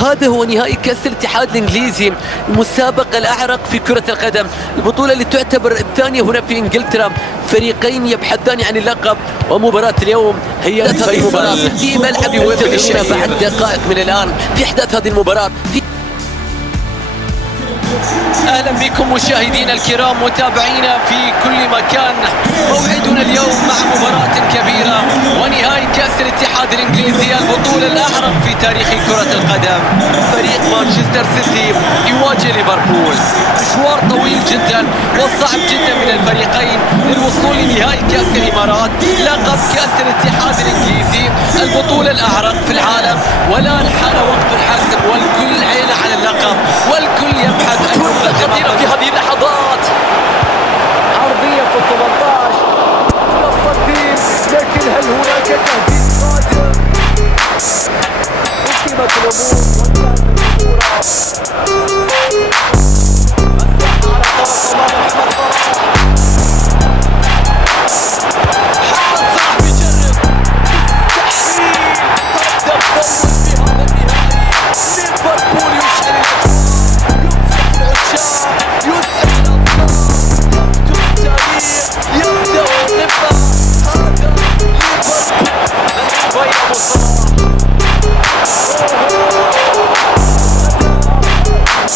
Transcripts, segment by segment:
هذا هو نهائي كأس الاتحاد الإنجليزي، المسابقة الأعرق في كرة القدم، البطولة اللي تعتبر الثانية هنا في إنجلترا. فريقين يبحثان عن اللقب، ومباراة اليوم هي هذه المباراة في ملعب ويمبلي بعد دقائق من الآن في إحداث هذه المباراة. اهلا بكم مشاهدينا الكرام متابعينا في كل مكان. موعدنا اليوم مع مباراة كبيرة ونهائي كأس الاتحاد الانجليزي، البطولة الاعرق في تاريخ كرة القدم. فريق مانشستر سيتي يواجه ليفربول، مشوار طويل جدا وصعب جدا من الفريقين للوصول لنهائي كأس الامارات، لقب كأس الاتحاد الانجليزي، البطولة الاعرق في العالم. ولا حان وقت الحسم والكل عينه على اللقب والكل يبحث عن فرصة خطيرة في هذه اللحظات. عرضية في 18 الصديق، لكن هل هناك تهديد قادم؟ حسمت الأمور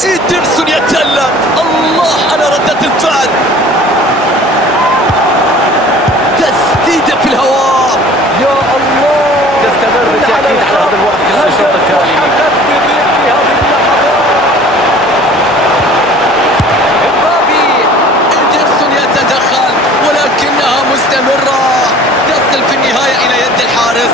إيدرسون يتألم. الله على ردة الفعل، تسديدة في الهواء. يا الله، تستمر بالتأكيد على هذا الوقت في الشوط الثاني. امبابي، إيدرسون يتدخل ولكنها مستمرة، تصل في النهاية إلى يد الحارس.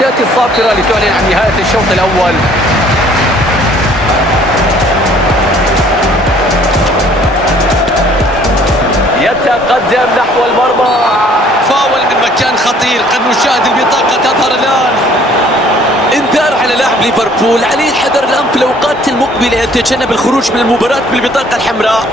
تأتي الصافرة لتعلن عن نهاية الشوط الأول. يتقدم نحو المرمى، فاول من مكان خطير، قد نشاهد البطاقة تظهر الآن. انذار على لاعب ليفربول، عليه الحذر الآن في الأوقات المقبلة يتجنب الخروج من المباراة بالبطاقة الحمراء.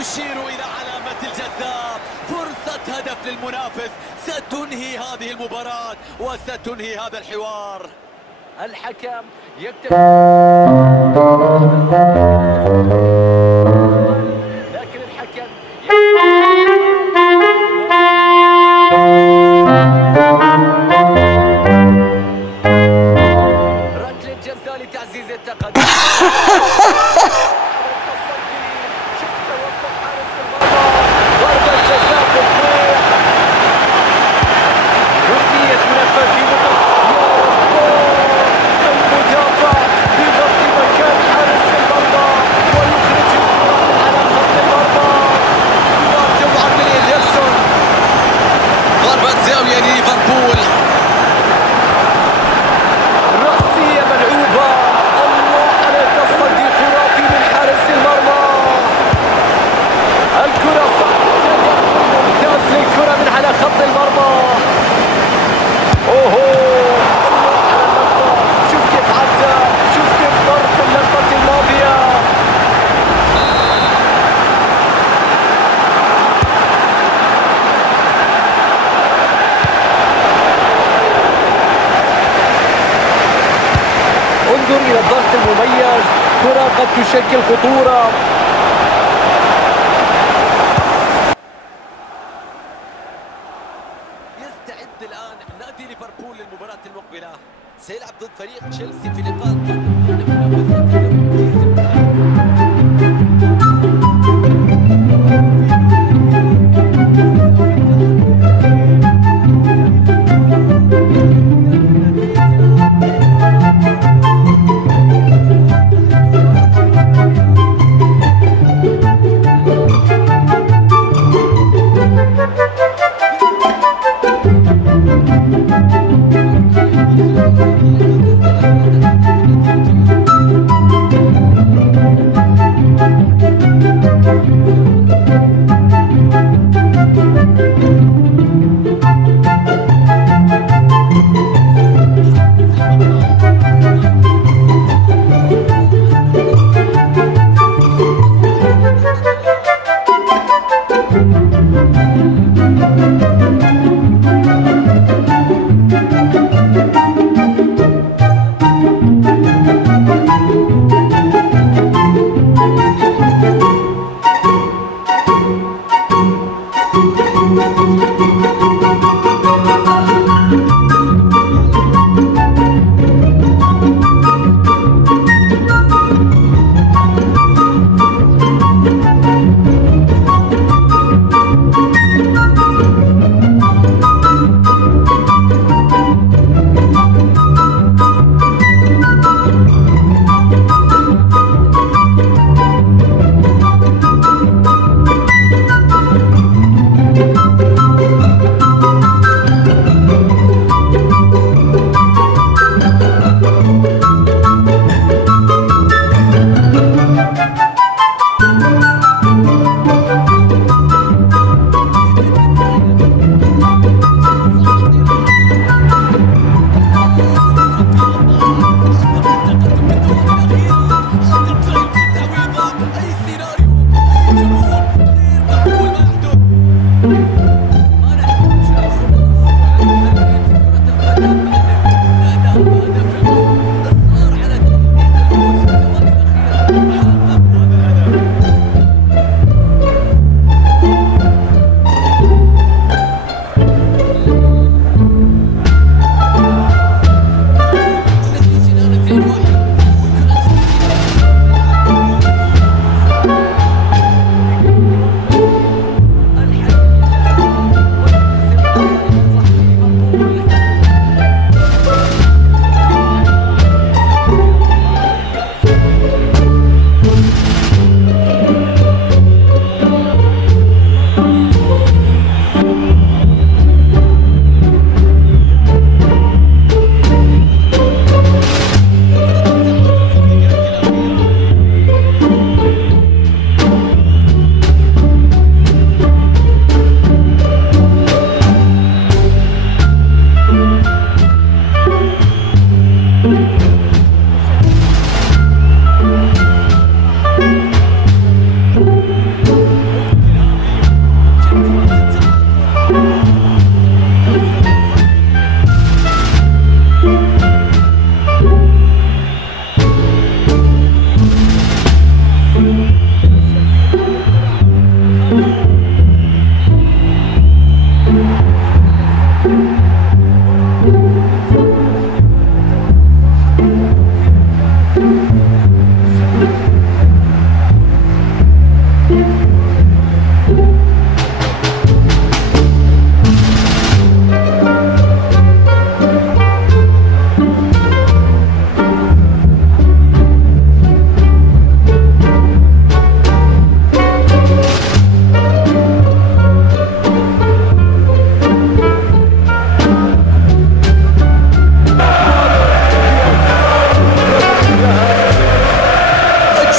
يشير إلى علامة الجذاب، فرصة هدف للمنافس ستنهي هذه المباراة وستنهي هذا الحوار. الحكم يكتب لكن الحكم ركلة جزاء لتعزيز التقدم. انظر إلى الضغط المميز، كرة قد تشكل خطورة. يستعد الآن نادي ليفربول للمباراة المقبلة، سيلعب ضد فريق تشيلسي في لقاء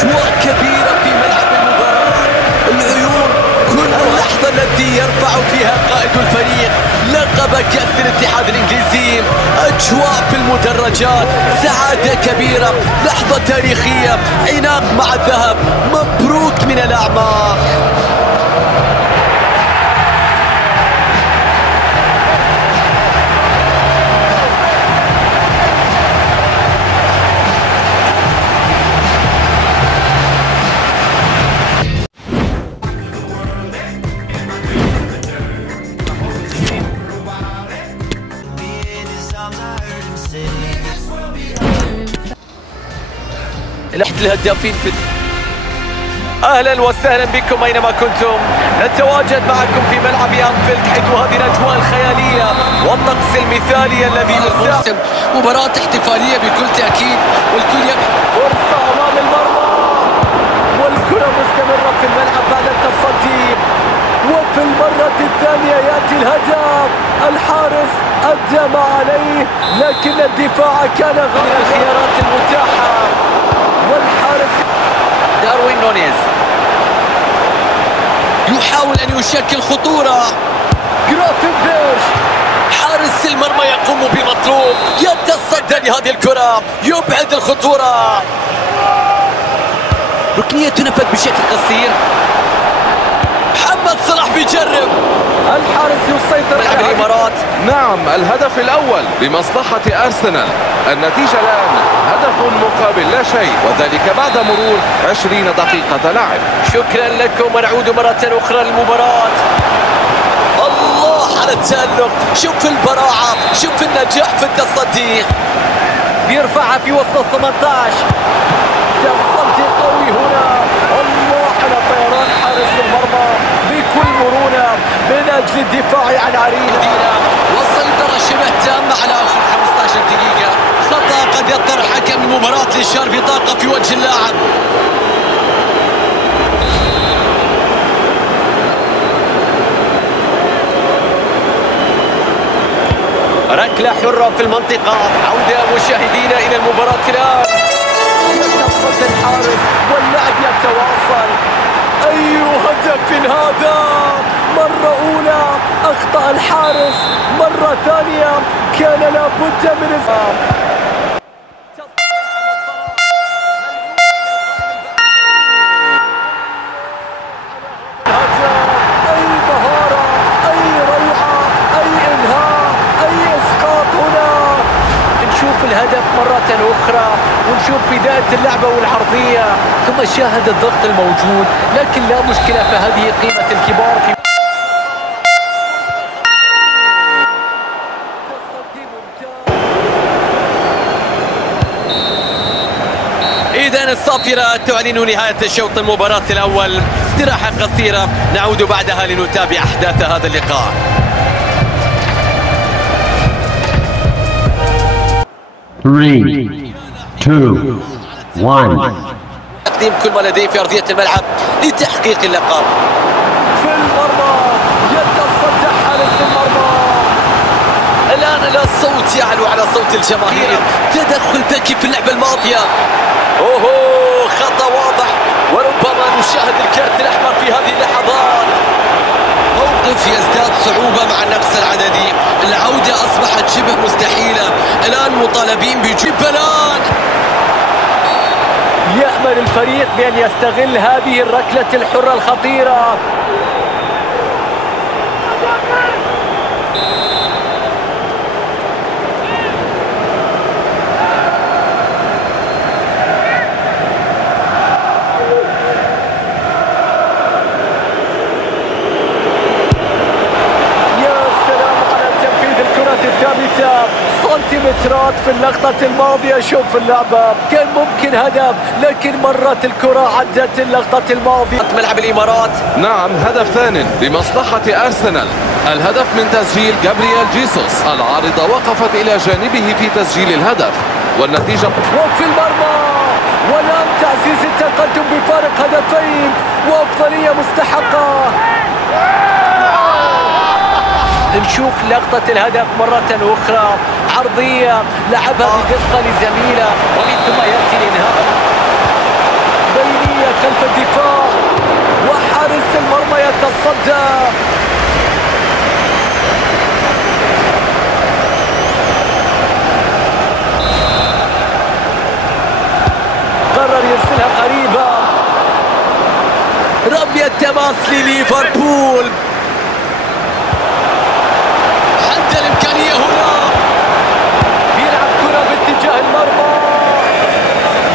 أجواء كبيرة في ملعب المباراة، العيون كل اللحظة التي يرفع فيها قائد الفريق لقب كأس الاتحاد الإنجليزي. أجواء في المدرجات، سعادة كبيرة، لحظة تاريخية، عناق مع الذهب، مبروك من الأعماق. الهدافين في اهلا وسهلا بكم اينما كنتم. نتواجد معكم في ملعب انفيلد، حيث هذه الاجواء الخياليه والطقس المثالي الذي يساهم مباراه احتفاليه بكل تاكيد، والكل فرصه امام المرمى، والكره مستمره في الملعب بعد التصدي، وفي المره الثانيه ياتي الهدف. الحارس ادى ما عليه، لكن الدفاع كان غير الخيارات المتاحه، والحارس داروين نونيز يحاول أن يشكل خطورة. جرافنبرغ حارس المرمى يقوم بمطلوب، يتصدى لهذه الكرة، يبعد الخطورة. ركنية تنفذ بشكل قصير. محمد صلاح بيجرب، الحارس يسيطر على الإمارات. نعم، الهدف الأول لمصلحة أرسنال. النتيجة الآن هدف مقابل لا شيء، وذلك بعد مرور 20 دقيقة لعب. شكرا لكم، ونعود مرة أخرى للمباراة. الله على التألق، شوف البراعة، شوف النجاح في التصدي. بيرفعها في وسط ال 18. تصدي قوي هنا. الله على طيران حارس المرمى بكل مرونة من أجل الدفاع عن عرينا. وسيطرة شبه تامة على آخر 15 دقيقة. خطأ قد يضطر حكم المباراة لإشهار بطاقة في وجه اللاعب. ركلة حرة في المنطقة. عودة مشاهدينا إلى المباراة الآن. يتصدى الحارس واللعب يتواصل. أي هدف هذا! مرة أولى أخطأ الحارس، مرة ثانية كان لابد من أي مهارة، أي روعة، أي إنهاء، أي إسقاط هنا. نشوف الهدف مرة أخرى، ونشوف بداية اللعبة والعرضية، ثم شاهد الضغط الموجود، لكن لا مشكلة، فهذه قيمة الكبار في إذا الصافرة تعلن نهاية الشوط المباراة الأول. استراحة قصيرة، نعود بعدها لنتابع أحداث هذا اللقاء. 3 2 1 تقديم كل ما لديه في أرضية الملعب لتحقيق اللقب. في المرمى يتصدى حارس المرمى. الآن لا الصوت يعلو على صوت الجماهير. تدخل ذكي في اللعبة الماضية. أوهو، خطأ واضح، وربما نشاهد الكارت الأحمر في هذه اللحظات. موقف يزداد صعوبة مع النقص العددي. العودة أصبحت شبه مستحيلة. الآن مطالبين بجيب بلان. يأمل الفريق بأن يستغل هذه الركلة الحرة الخطيرة. الثابتة سنتيمترات في اللقطة الماضية. شوف اللعبة، كان ممكن هدف، لكن مرت الكرة عدت اللقطة الماضية. ملعب الإمارات. نعم، هدف ثاني لمصلحة أرسنال. الهدف من تسجيل جابرييل جيسوس. العارضة وقفت إلى جانبه في تسجيل الهدف، والنتيجة وفي المرمى، والآن تعزيز التقدم بفارق هدفين وأفضلية مستحقة. نشوف لقطة الهدف مرة أخرى، عرضية لعبها بدقة لزميله، ومن ثم يأتي الإنهاء بين جدة. قرر يرسلها قريبة. رمية تماس لليفربول. عنده الإمكانية هنا، بيلعب كرة باتجاه المرمى.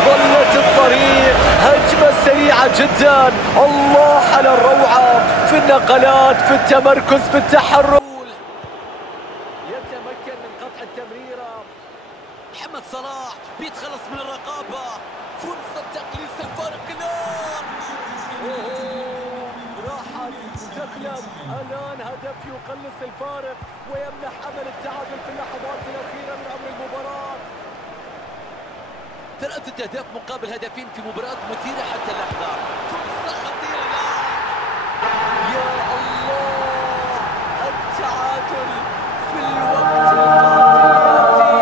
ظلت الطريق، هجمة سريعة جدا. الله على الروعة في النقلات، في التمركز، في التحرك. يتمكن من قطع التمريرة. محمد صلاح بيتخلص من الرقابة، فرصة تقليص الفارق الآن. راحت دخلت الآن، هدف يقلص الفارق ويمنح أمل التعادل في اللحظات الأخيرة من عمر المباراة. 3 أهداف مقابل هدفين في مباراة مثيرة حتى اللحظة. فرصة خطيرة الآن. يا الله، التعادل في الوقت القاتل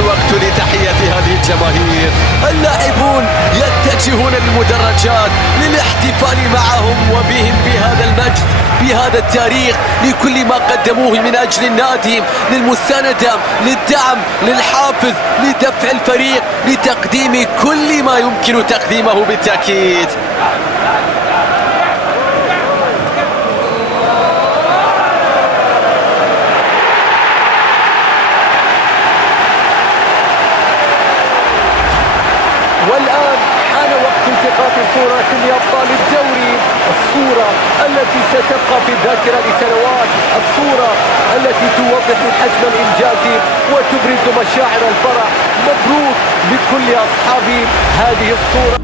الوقت لتحية هذه الجماهير. اللاعبون يتجهون للمدرجات للاحتفال معهم وبهم بهذا المجد، بهذا التاريخ، لكل ما قدموه من أجل النادي، للمساندة، للدعم، للحافز، لدفع الفريق، لتقديم كل ما يمكن تقديمه بالتأكيد. والآن حان وقت التقاط صورة لأبطال الدوري، الصورة التي ستبقى في الذاكرة لسنوات، الصورة التي توضح حجم الإنجاز وتبرز مشاعر الفرح. مبروك لكل أصحاب هذه الصورة.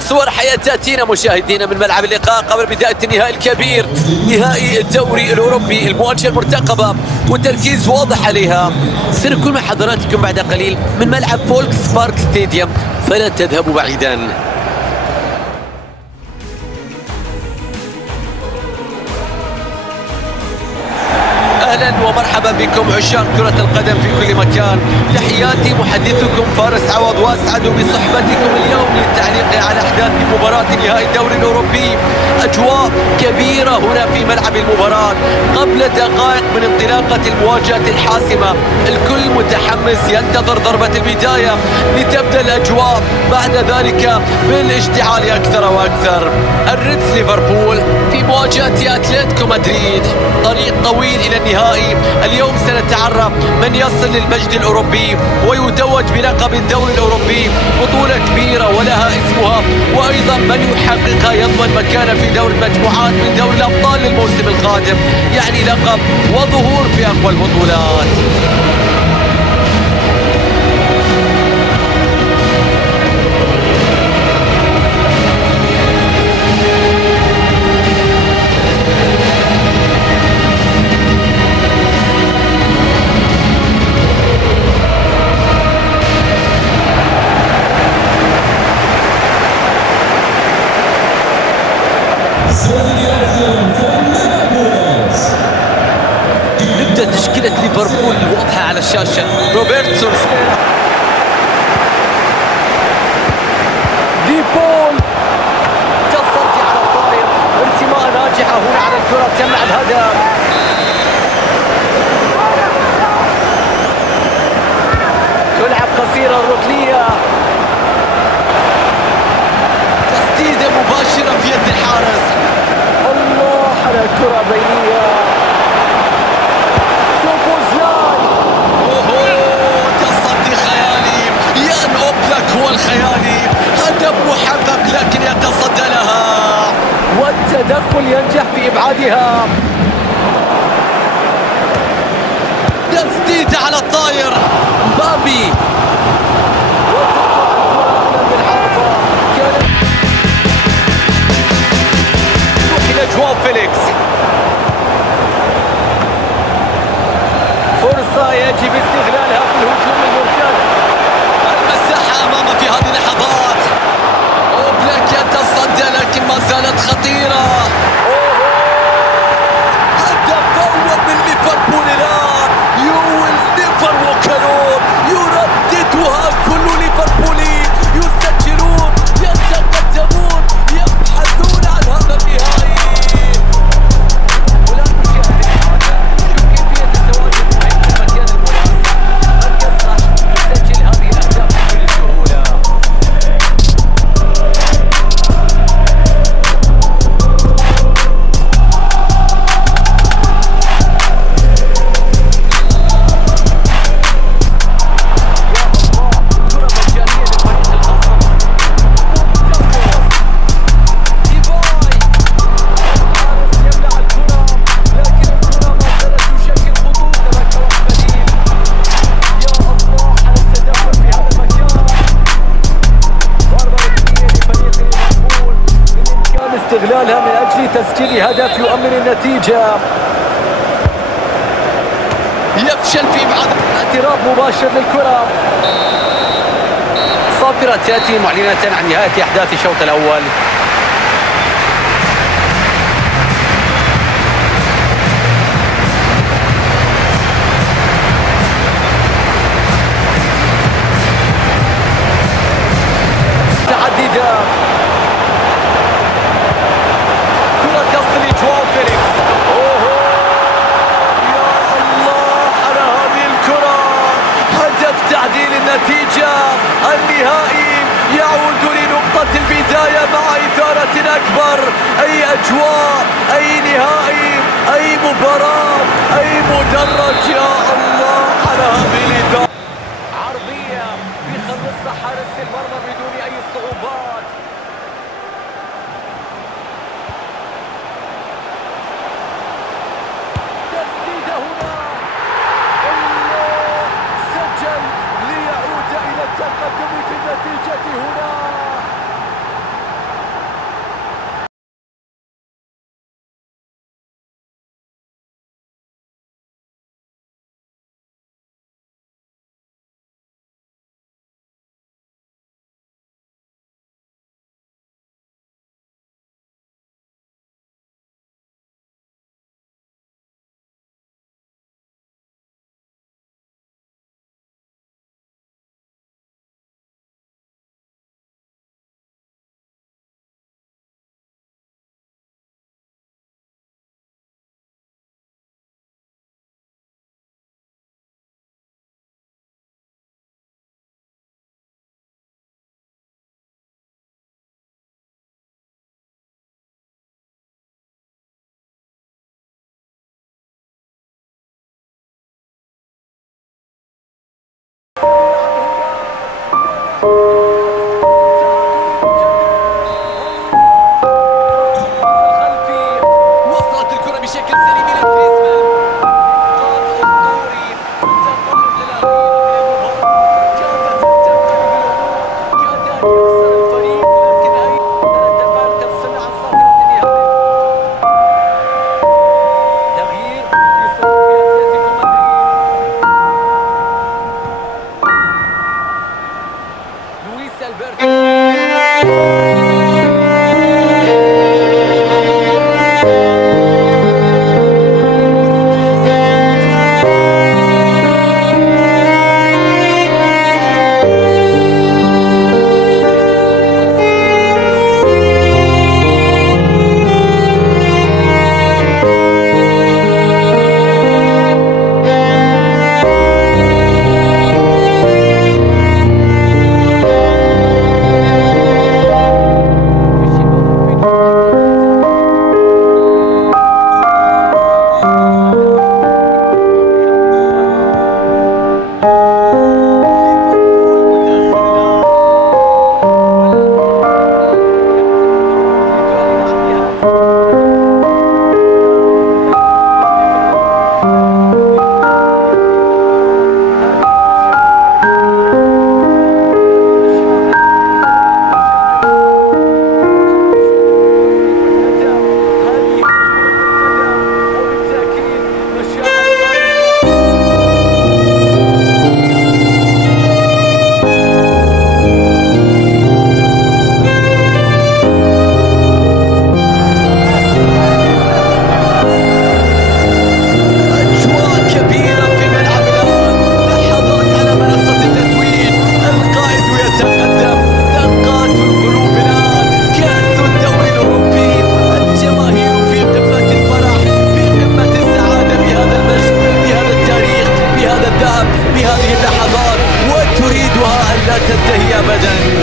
صور حياة تأتينا مشاهدينا من ملعب اللقاء قبل بداية النهائي الكبير، نهائي الدوري الأوروبي، المواجهة المرتقبة والتركيز واضح عليها. سنكون مع حضراتكم بعد قليل من ملعب فولكس بارك ستاديوم، فلا تذهبوا بعيدا. اهلا ومرحبا بكم عشاق كرة القدم في كل مكان. تحياتي محدثكم فارس عوض، واسعد بصحبتكم اليوم للتعليق على احداث مباراة نهائي الدوري الاوروبي. اجواء كبيرة هنا في ملعب المباراة قبل دقائق من انطلاقة المواجهة الحاسمة. الكل متحمس ينتظر ضربة البداية لتبدأ الاجواء، بعد ذلك بالاشتعال اكثر واكثر. الريدز ليفربول في مواجهة اتلتيكو مدريد، طريق طويل الى النهائي. اليوم سنتعرف يتعرف من يصل للمجد الأوروبي ويتوج بلقب الدوري الأوروبي، بطولة كبيرة ولها اسمها، وأيضا من يحققها يضمن مكانه في دور المجموعات من دوري الأبطال للموسم القادم، يعني لقب وظهور في أقوى البطولات. نبدأ تشكيلة ليفربول واضحة على الشاشة. روبرتسون، دي بول تصدي على الطائر، ارتماء ناجحة هنا على الكرة تمنع الهدف. تلعب قصيرة الركنية، تسديدة مباشرة في يد الحارس. الله على كرة بينية. تصدي خيالي، يان أوبلاك هو الخيالي، هدف محقق لكن يتصدى لها، والتدخل ينجح في إبعادها. تسديدة على الطاير، بابي إلى جواو فيليكس، فرصة يجب استغلالها في الهجوم المرتد. المساحة أمامه في هذه اللحظات. أوبلاك يتصدى لكن ما زالت خطيرة. هدف أول من ليفربول الآن. يويل نيفر وكالون يرددها كل ليفربولي، يسجلون، يتقدمون، يبحثون عن هذا النهائي. ولا نشاهد الحاجة، شوف كيفية التواجد مهم في المكان المناسب، مركز صح، تسجل هذه الأهداف بكل سهولة. استغلالها من أجل تسجيل هدف يؤمن النتيجة. يفشل في إبعاد. اعتراض مباشر للكرة. صافرة تأتي معلنة عن نهاية أحداث الشوط الأول. تعديدة، كرة تصل لجواو فيليكس. يا الله على هذه الكرة، هدف تعديل النتيجة. النهائي يعود لنقطة البداية مع إثارة أكبر. أي أجواء، أي نهائي، أي مباراة، أي مدرج. يا الله على هذه الإثارة. عرضية بيخلصها حارس المرمى بدون أي صعوبات. تسديدة هنا، الله، سجل ليعود إلى التقدم في النتيجة هنا. وصلت الكرة بشكل سليم إلى جريزمان. بهذه اللحظات وتريدها أن لا تنتهي أبدا.